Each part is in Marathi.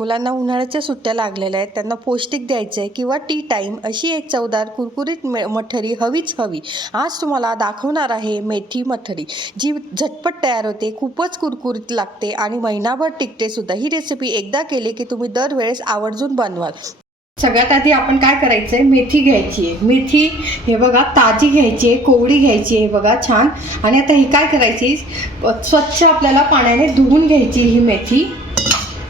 मुलांना उन्हाळ्याच्या सुट्ट्या लागलेल्या आहेत. त्यांना पौष्टिक द्यायचं आहे किंवा टी टाईम अशी एक चवदार कुरकुरीत मे मठरी हवीच हवी. आज तुम्हाला दाखवणार आहे मेथी मठरी. जी झटपट तयार होते खूपच कुरकुरीत लागते आणि महिनाभर टिकते सुद्धा. ही रेसिपी एकदा केली की तुम्ही दरवेळेस आवर्जून बनवाल. सगळ्यात आधी आपण काय करायचं आहे मेथी घ्यायची आहे. मेथी हे बघा ताजी घ्यायची आहे कोवळी घ्यायची आहे बघा छान. आणि आता ही काय करायची स्वच्छ आपल्याला पाण्याने धुवून घ्यायची ही मेथी.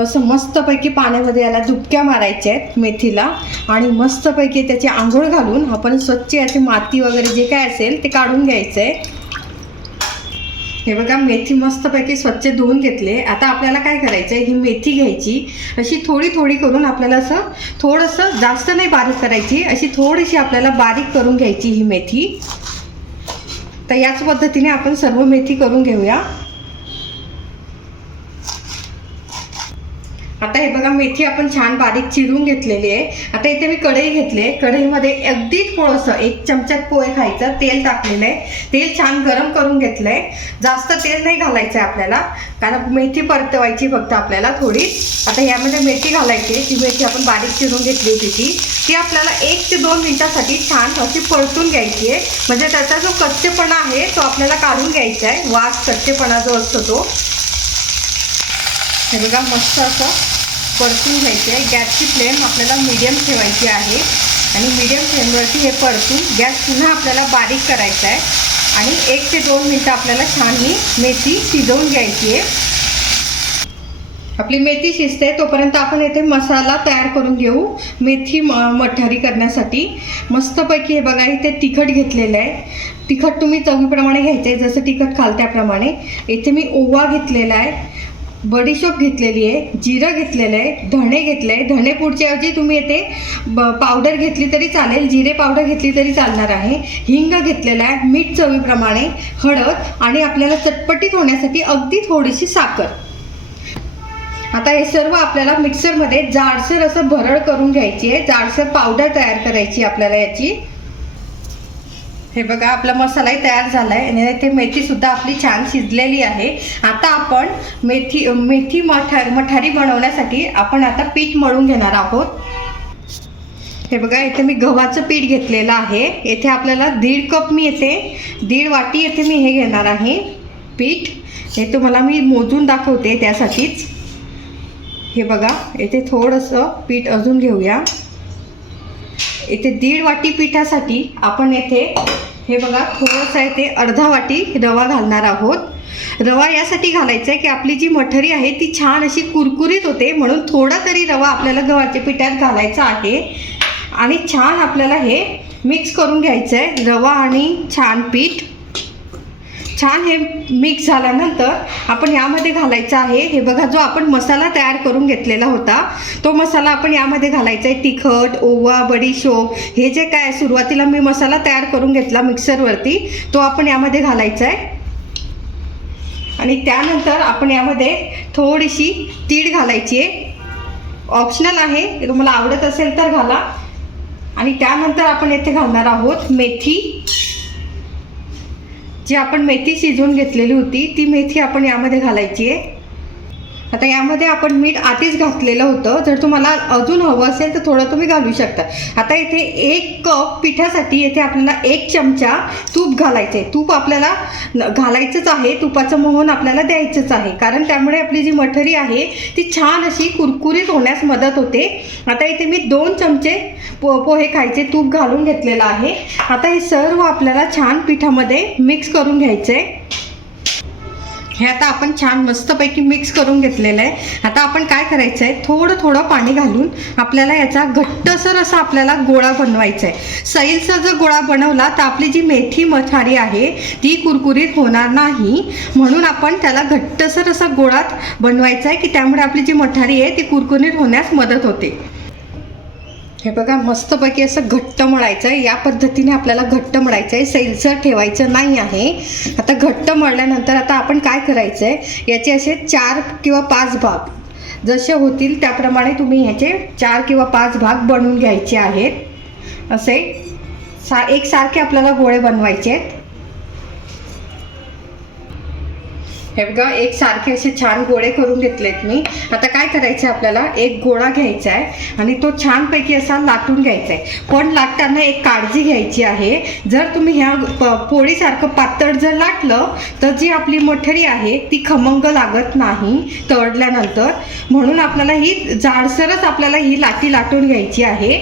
असं मस्तपैकी पाण्यामध्ये याला दुबक्या मारायच्या आहेत मेथीला. आणि मस्तपैकी त्याची आंघोळ घालून आपण स्वच्छ याची माती वगैरे जे काय असेल ते काढून घ्यायचं आहे. हे बघा मेथी मस्तपैकी स्वच्छ धुवून घेतले. आता आपल्याला काय करायचं आहे ही मेथी घ्यायची. अशी थोडी थोडी करून आपल्याला असं थोडंसं जास्त नाही बारीक करायची. अशी थोडीशी आपल्याला बारीक करून घ्यायची ही मेथी. तर याच पद्धतीने आपण सर्व मेथी करून घेऊया. आता हे बघा मेथी आपण छान बारीक चिरून घेतलेली आहे. आता इथे मी कढई घेतले कढईमध्ये अगदी थोडंसं एक चमच्यात पोहे खायचं तेल टाकलेलं आहे. तेल छान गरम करून घेतलं आहे. जास्त तेल नाही घालायचं आहे आपल्याला. कारण मेथी परतवायची फक्त आपल्याला थोडी. आता यामध्ये मेथी घालायची ती मेथी आपण बारीक चिरून घेतली होती ती. ती आपल्याला एक ते दोन मिनटासाठी छान अशी परतून घ्यायची आहे. म्हणजे त्याचा जो कच्चेपणा आहे तो आपल्याला काढून घ्यायचा आहे. वास कच्चेपणा जो असतो तो. हे बघा मस्त असं परतून घ्यायचे आहे. गॅसची फ्लेम आपल्याला मीडियम ठेवायची आहे. आणि मीडियम फ्लेमवरती हे परतून गॅस पुन्हा आपल्याला बारीक करायचा आहे. आणि एक ते दोन मिनटं आपल्याला छान ही मेथी शिजवून घ्यायची आहे. आपली मेथी शिजते तोपर्यंत आपण येथे मसाला तयार करून घेऊ. मेथी म मठारी करण्यासाठी. मस्तपैकी हे बघा इथे तिखट घेतलेलं आहे. तिखट तुम्ही चवीप्रमाणे आहे जसं तिखट खाल त्याप्रमाणे इथे मी ओवा घेतलेला आहे. बडीशोप घेतलेली आहे जिरं घेतलेलं आहे धणे घेतले आहे. धणे पुढच्याऐवजी तुम्ही येते ब पावडर घेतली तरी चालेल जिरे पावडर घेतली तरी चालणार आहे. हिंग घेतलेला आहे मीठ चवीप्रमाणे हळद आणि आपल्याला चटपटीत होण्यासाठी अगदी थोडीशी साखर. आता हे सर्व आपल्याला मिक्सरमध्ये जाडसर असं भरड करून घ्यायची आहे. जाडसर पावडर तयार करायची आपल्याला याची. हे बघा आपला मसालाही तयार झाला आहे आणि इथे मेथीसुद्धा आपली छान शिजलेली आहे. आता आपण मेथी मेथी मठार मठारी बनवण्यासाठी आपण आता पीठ मळून घेणार आहोत. हे बघा इथे मी गव्हाचं पीठ घेतलेलं आहे. येथे आपल्याला दीड कप मी येते दीड वाटी येथे मी हे घेणार आहे पीठ. हे तुम्हाला मी मोजून दाखवते त्यासाठीच. हे बघा येथे थोडंसं पीठ अजून घेऊया. इथे दीड वाटी पिठासाठी आपण येथे हे बघा थोडंसं ते अर्धा वाटी रवा घालणार आहोत. रवा यासाठी घालायचा आहे की आपली जी मठरी आहे ती छान अशी कुरकुरीत होते म्हणून थोडा तरी रवा आपल्याला गव्हाच्या पिठात घालायचा आहे. आणि छान आपल्याला हे मिक्स करून घ्यायचं आहे रवा आणि छान पीठ. छान हे मिक्स झाल्यानंतर आपण यामध्ये घालायचं आहे. हे बघा जो आपण मसाला तयार करून घेतलेला होता तो मसाला आपण यामध्ये घालायचा आहे. तिखट ओवा बडीशोप हे जे काय सुरुवातीला मी मसाला तयार करून घेतला मिक्सरवरती तो आपण यामध्ये घालायचा आहे. आणि त्यानंतर आपण यामध्ये थोडीशी तीळ घालायची आहे. ऑप्शनल आहे तुम्हाला आवडत असेल तर घाला. आणि त्यानंतर आपण येथे घालणार आहोत मेथी. जी आपण मेथी शिजवून घेतलेली होती ती मेथी आपण यामध्ये घालायची आहे. आता यामध्ये आपण मीठ आधीच घातलेलं होतं. जर तुम्हाला अजून हवं असेल तर थोडं तुम्ही घालू शकता. आता इथे एक कप पिठासाठी येथे आपल्याला एक चमचा तूप घालायचं आहे तूप आपल्याला घालायचंच आहे. तुपाचं मोहन आपल्याला द्यायचंच आहे. कारण त्यामुळे आपली जी मठरी आहे ती छान अशी कुरकुरीत होण्यास मदत होते. आता इथे मी दोन चमचे पो पोहे खायचे तूप घालून घेतलेलं आहे. आता हे सर्व आपल्याला छान पिठामध्ये मिक्स करून घ्यायचं आहे हे आता आपण छान मस्तपैकी मिक्स करून घेतलेलं आहे. आता आपण काय करायचं आहे थोडं थोडं पाणी घालून आपल्याला याचा घट्टसर असा आपल्याला गोळा बनवायचा आहे सैलचा जर गोळा बनवला तर आपली जी मेथी मठारी आहे ती कुरकुरीत होणार नाही. म्हणून आपण त्याला घट्टसर असा गोळात बनवायचा आहे की त्यामुळे आपली जी मठारी आहे ती कुरकुरीत होण्यास मदत होते. हे बघा मस्तपैकी असं घट्ट मळायचं आहे. या पद्धतीने आपल्याला घट्ट मळायचं आहे सैलसर ठेवायचं नाही आहे. आता घट्ट मळल्यानंतर आता आपण काय करायचं आहे याचे असे चार किंवा पाच भाग. जसे होतील त्याप्रमाणे तुम्ही ह्याचे चार किंवा पाच भाग बनवून घ्यायचे आहेत. असे सा एकसारखे आपल्याला गोळे बनवायचे आहेत. हे बघा एक सारखे असे छान गोळे करून घेतलेत मी. आता काय करायचं आहे आपल्याला? एक गोळा घ्यायचा आहे आणि तो छानपैकी असा लाटून घ्यायचा आहे पण लाटताना एक काळजी घ्यायची आहे. जर तुम्ही ह्या पोळीसारखं पातळ जर लाटलं तर जी आपली मठरी आहे ती खमंग लागत नाही तळल्यानंतर. म्हणून आपल्याला ही जाडसरच आपल्याला ही लाटी लाटून घ्यायची आहे.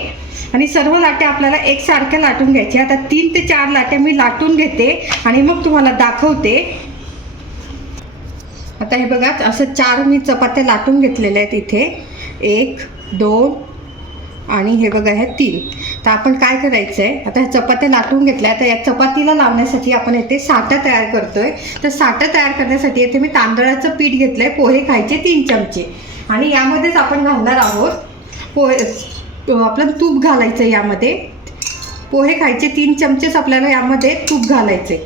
आणि सर्व लाट्या आपल्याला एकसारख्या लाटून घ्यायच्या. आता तीन ते चार लाट्या मी लाटून घेते आणि मग तुम्हाला दाखवते. आता हे बघा असं चार मी चपात्या लाटून घेतलेल्या आहेत इथे. एक दोन आणि हे बघा ह्या तीन. तर आपण काय करायचं आहे आता ह्या चपात्या लाटून घेतल्या तर या चपातीला लावण्यासाठी आपण येथे साठा तयार करतो आहे तर साठा तयार करण्यासाठी येथे मी तांदळाचं पीठ घेतलं आहे पोहे खायचे तीन चमचे. आणि यामध्येच आपण घालणार आहोत पोहे आपलं तूप घालायचं यामध्ये. पोहे खायचे तीन चमचेच आपल्याला यामध्ये तूप घालायचे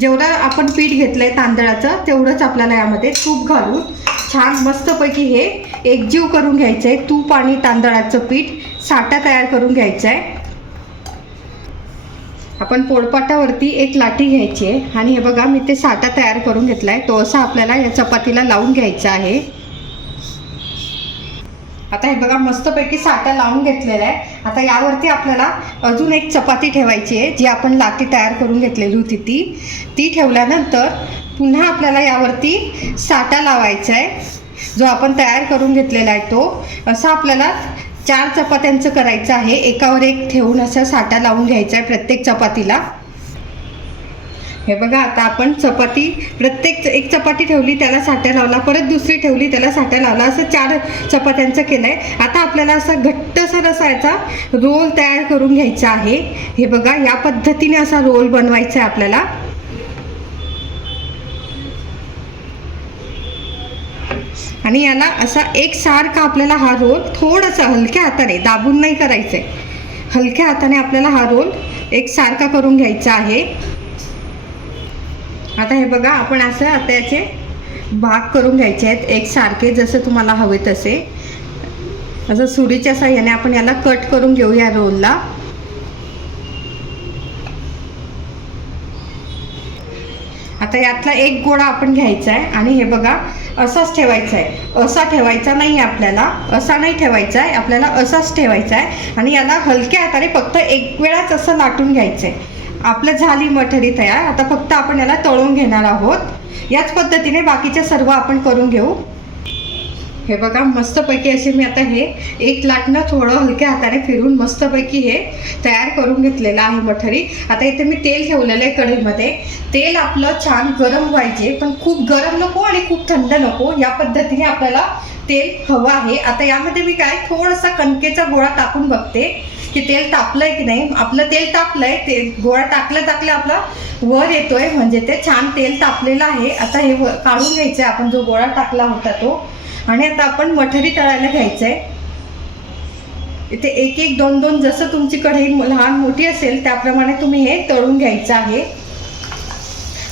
जेवढं आपण पीठ घेतलंय तांदळाचं तेवढंच आपल्याला यामध्ये तूप घालून छान मस्तपैकी हे एकजीव करून घ्यायचं आहे तूप आणि तांदळाचं पीठ साठा तयार करून घ्यायचा आहे आपण पोळपाटावरती एक लाटी घ्यायची आहे. आणि हे बघा मी ते साठा तयार करून घेतला आहे तो असा आपल्याला या चपातीला लावून घ्यायचा आहे. आता हे बघा मस्तपैकी साठा लावून घेतलेला आहे. आता यावरती आपल्याला अजून एक चपाती ठेवायची आहे जी आपण लाटी तयार करून घेतलेली होती ती. ती ठेवल्यानंतर पुन्हा आपल्याला यावरती साठा लावायचा आहे. जो आपण तयार करून घेतलेला आहे तो. असं आपल्याला चार चपात्यांचं करायचं आहे. एकावर एक ठेवून असा साठा लावून घ्यायचा आहे प्रत्येक चपातीला. हे बघा आता आपण चपाती प्रत्येक एक चपाती ठेवली त्याला साठ्या लावला परत दुसरी ठेवली त्याला साठ्या लावला असं चार चपात्यांचं केलं आहे आता आपल्याला असा घट्टसर असा याचा रोल तयार करून घ्यायचा आहे. हे बघा या पद्धतीने असा रोल बनवायचा आहे आपल्याला. आणि याला असा एक सारखा आपल्याला हा रोल थोडासा हलक्या हाताने दाबून नाही करायचा आहे हलक्या हाताने आपल्याला हा रोल एक सारखा करून घ्यायचा आहे. आता हे बघा आपण असं आता याचे भाग करून घ्यायचे आहेत एक सारखे जसं तुम्हाला हवे तसे. असं सुरीच्या साह्याने आपण याला कट करून घेऊ या रोलला आता यातला एक गोळा आपण घ्यायचा आहे आणि हे बघा असाच ठेवायचा आहे. असा ठेवायचा नाही आहे आपल्याला असा नाही ठेवायचा आहे आपल्याला असाच ठेवायचा आहे आणि याला हलक्या हाताने फक्त एक वेळाच असं लाटून घ्यायचं आहे. आपलं झाली मठरी तयार. आता फक्त आपण याला तळून घेणार आहोत. याच पद्धतीने बाकीच्या सर्व आपण करून घेऊ. हे बघा मस्तपैकी असे मी आता हे एक लाटणं थोडं हलक्या हाताने फिरून मस्तपैकी हे तयार करून घेतलेलं आहे मठरी. आता इथे मी तेल ठेवलेलं आहे कढईमध्ये. तेल आपलं छान गरम व्हायचे पण खूप गरम नको आणि खूप थंड नको. या पद्धतीने आपल्याला तेल हवं आहे. आता यामध्ये मी काय थोडासा कणकेचा गोळा टाकून बघते. की तेल तापलंय की नाही? आपलं तेल तापलंय ते गोळा टाकलं टाकलं आपला वर येतोय म्हणजे ते छान तेल तापलेलं आहे. आता हे व काढून घ्यायचं आहे आपण जो गोळा टाकला होता तो. आणि आता आपण मठरी तळायला घ्यायचं आहे इथे एक एक दोन दोन जसं तुमची कढई लहान मोठी असेल त्याप्रमाणे तुम्ही हे तळून घ्यायचं आहे.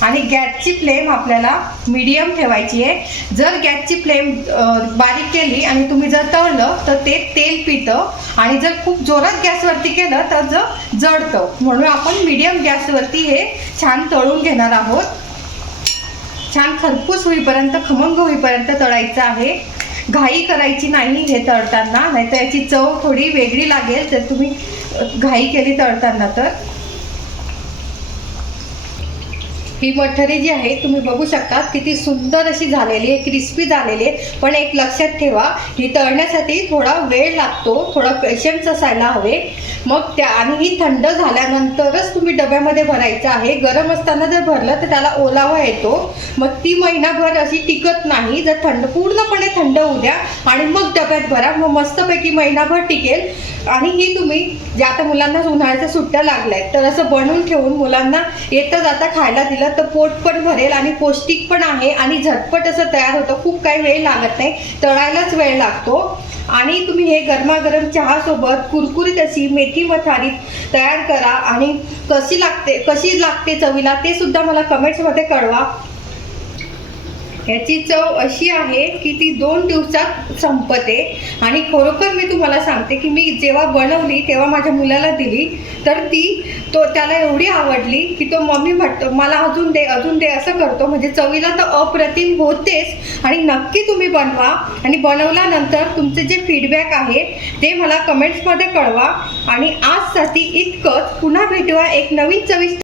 आणि गॅसची फ्लेम आपल्याला मीडियम ठेवायची आहे. जर गॅसची फ्लेम बारीक केली आणि तुम्ही जर तळलं तर ते तेल पितं आणि जर खूप जोरात गॅसवरती केलं तर जर जळतं. म्हणून आपण मीडियम गॅसवरती हे छान तळून घेणार आहोत. छान खरपूस होईपर्यंत खमंग होईपर्यंत तळायचं आहे. घाई करायची नाही हे तळताना नाहीतर याची चव थोडी वेगळी लागेल जर तुम्ही घाई केली तळताना तर. ही मठरी जी आहे तुम्ही बघू शकता किती सुंदर अशी झालेली आहे क्रिस्पी झालेली आहे. पण एक लक्षात ठेवा ही तळण्यासाठी थोडा वेळ लागतो थोडा पेशन्स असायला हवे. मग त्या आणि ही थंड झाल्यानंतरच तुम्ही डब्यामध्ये भरायचं आहे. गरम असताना जर भरलं तर त्याला ओलावा येतो. मग ती महिनाभर अशी टिकत नाही. जर थंड पूर्णपणे थंड होऊ द्या आणि मग डब्यात भरा. मग मस्तपैकी महिनाभर टिकेल. आणि ही तुम्ही जे आता मुलांना उन्हाळ्याच्या सुट्ट्या लागल्या आहेत तर असं बनवून ठेवून मुलांना येतं जाता खायला दिलं तर पोट पण भरेल आणि पौष्टिक पण आहे आणि झटपट असं तयार होतं. खूप काही वेळ लागत नाही. तळायलाच वेळ लागतो. आणि तुम्ही हे गरमागरम चहासोबत कुरकुरीत अशी मेथी मठारी तयार करा. आणि कशी लागते कशी लागते चवीला ते सुद्धा मला कमेंट्समध्ये कळवा. ह्याची चव अशी आहे की ती दोन दिवसात संपते. आणि खरोखर मी तुम्हाला सांगते की मी जेव्हा बनवली तेव्हा माझ्या मुलाला दिली तर ती तो त्याला एवढी आवडली की तो मम्मी म्हणतो मला अजून दे अजून दे असं करतो. म्हणजे चवीला तर अप्रतिम होतेच. आणि नक्की तुम्ही बनवा. आणि बनवल्यानंतर तुमचे जे फीडबॅक आहे ते मला कमेंट्समध्ये कळवा. आणि आजसाठी इतकंच. पुन्हा भेटूया एक नवीन चविष्ट